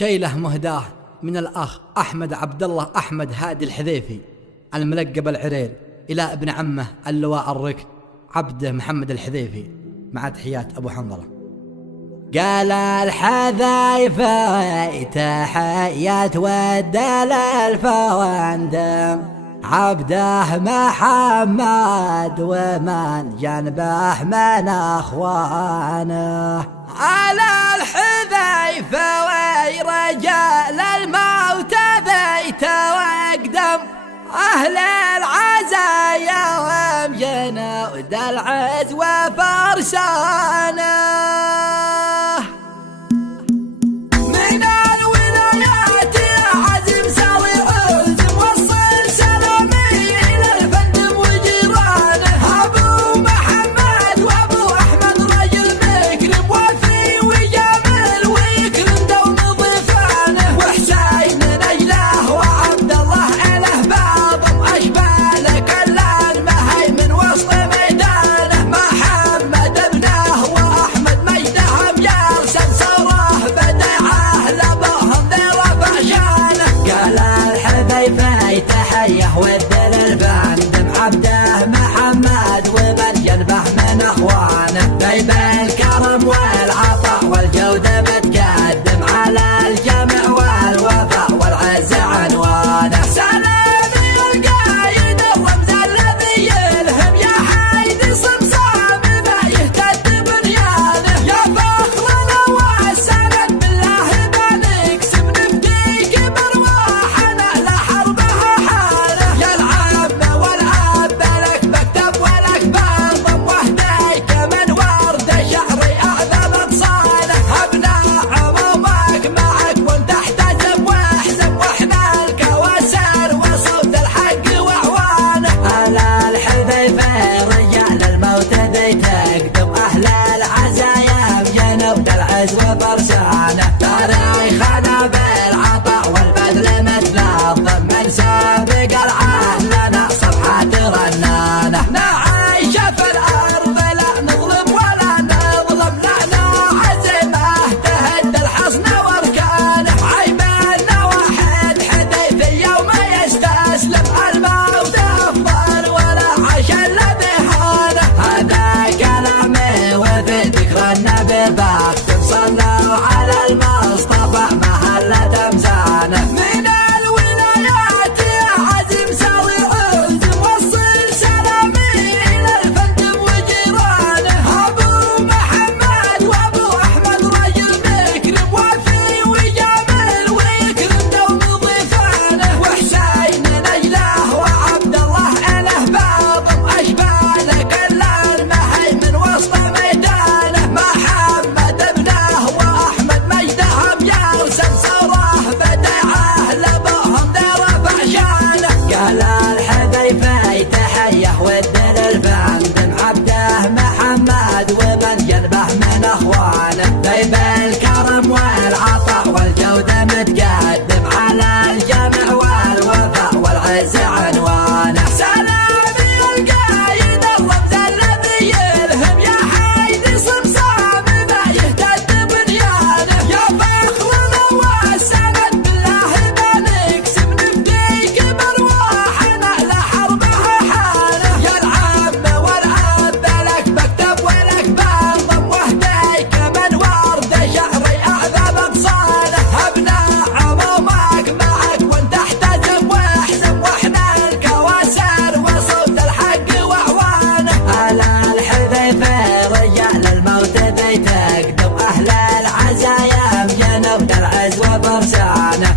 شيله مهداه من الأخ أحمد عبد الله أحمد هادي الحذيفي الملقب العرير إلى ابن عمه اللواء الركن عبده محمد الحذيفي، مع تحيات أبو حنظلة. قال الحذيفي تحيات ودل الفواندم عبده محمد ومن جنبه من أخوانه. على الحذيفة ورجال الموت بيت واقدم أهل العزايا وجنود العز وفرسانه. تحيه ودل الفندم عبده محمد ومن جنبه من اخوانه. طيب الكرم والعطاء والجودة بتقدم على الجمع والوفاء والعز عنوانه. سلامي القايد الرمز الذي يلهم يا حيدي صمصام ما يهتد بنيانه. يا فخرنا والسند بالله بنقسم نفديك برواحنا لحربه حاله. يا العم والعب لك مكتب ولك بنظم وهديك من ورد شعري اعظم اتصاله. ابناء عمومك معك وانت احتزم واحزم واحنا الكواسر وصوت الحق واعوانه. على الحذيفة رجال الموت ذي تقدم أهل العزايا بجنود العز وفرسانه. تاريخنا بالعطاء والبذل متنظم من سابق العهد لنا صفحات رنانه. نعيش في الأرض لا نظلم ولا نظلم لنا عزيمة تهد الحصن واركانه. عيبنا واحد حذيفي يوم يستسلم الموت أفضل ولا عاش إلا بهانه. هذا كلامي وفي ذكر النبي بكتب صلوا على المصطفى مهلة أمزانه. من الولايات عزم سوي عزم وصل سلامي إلى الفندم وجيرانه. أبو محمد وأبو أحمد رجل مكرم وفي وجميل ويكرم دوم ضيفانه. وحسين نجله وعبد الله إله باطم أشبال كل المهيمن وسط ميدانه. محمد ابنه وأحمد مجدهم يرسم صوره بدعه لبهم درفع شانه. قال الحذيفة تحيه ودل الفندم عبده محمد ومن جنبه من اخوانه. طيب الكرم والعطاء والجودة متقدم على الجمع والوفاء والعز عنوانه. سلامي القايد الرمز الذي يلهم يا حيدي صمصام ما يهتد بنيانه. يا فخرنا والسند بالله بنقسم نفديك برواحنا لحربه حاله. يا العم والعب لك مكتب ولك بنظم وهديك من ورد شعري اعظم اتصاله. ابناء عمومك معك وانت احتزم واحزم واحنا الكواسر وصوت الحق واعوانه. على الحذيفة رجال الموت ذي تقدم أهل العزايا بجنود العز وفرسانه.